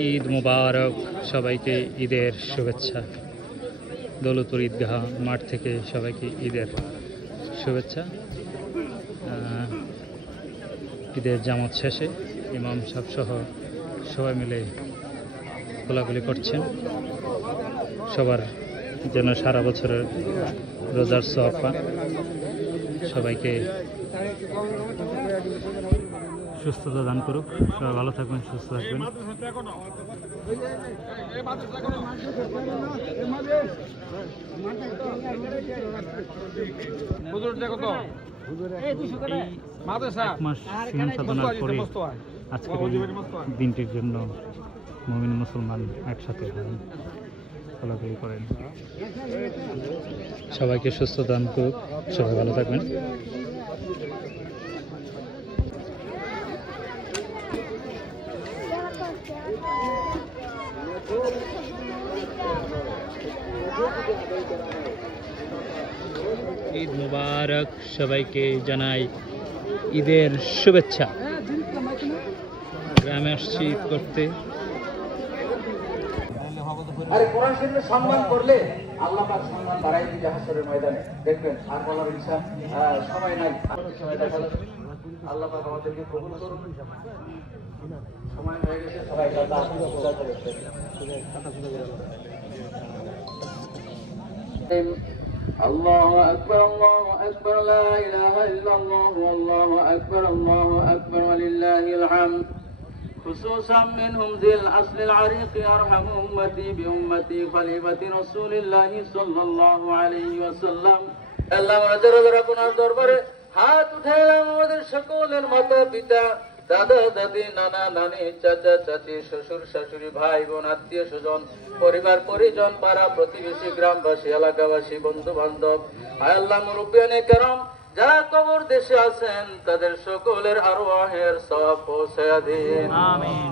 ঈদ মুবারক, সবাইকে ঈদের শুভেচ্ছা। দৌলতপুর ঈদগাহ মাঠ থেকে সবাইকে ঈদের শুভেচ্ছা। ঈদের জামাত শেষে ইমাম সাহেব সহ সবাই মিলে গোলাগুলি করছেন, সবার যেন সারা বছরের রোজার সওয়াব পান। সবাইকে সুস্থতা দান করুক, সবাই ভালো থাকবেন, সুস্থ থাকবেন। এক মাস সিয়াম সাধনার পরে আজকের দিনটির জন্য মুমিন মুসলমান একসাথে চলাফেরা করেন। সবাইকে সুস্থ দান করুক, সবাই ভালো থাকবেন। ঈদ মুবারক, সবাইকে জানাই ঈদের শুভেচ্ছা। গ্রামে আসছি ঈদ করতে। আরে কোরআন শরীফের সম্মান করলে আল্লাহ পাক সম্মান বাড়াই দিবে হাসরের ময়দানে, দেখবেন। আর বলার ইচ্ছা সময় নাই, সময় দেখা যাবে। আল্লাহ পাক আমাদেরকে কবুল করুন। সময় হয়ে গেছে, সবাই আল্লাহু আকবার, আল্লাহু আকবার, লা ইলাহা ইল্লাল্লাহ, আল্লাহু আকবার, আল্লাহু আকবার, ওয়ালিল্লাহিল হামদ। خصوصا منهم ذي الأصل العريق أرحم أمتي بأمتي خليفة رسول الله صلى الله عليه وسلم। আল্লাহ আমাদের আপনার দরবারে হাত উঠাইলাম। আমাদের সকলের মাতা পিতা, দাদা দাদি, নানা নানি, চাচা চাচি, শ্বশুর শাশুড়ি, ভাই বোন, আত্মীয় স্বজন, পরিবার পরিজন, পাড়া প্রতিবেশী, গ্রামবাসী, এলাকাবাসী, বন্ধু বান্ধব, আয় আল্লাহ মুরব্বিয়ানে কেরাম যারা কবর দেশে আছেন তাদের সকলের আরওয়াহের সওয়াব পৌঁছায়া দিন। আমিন।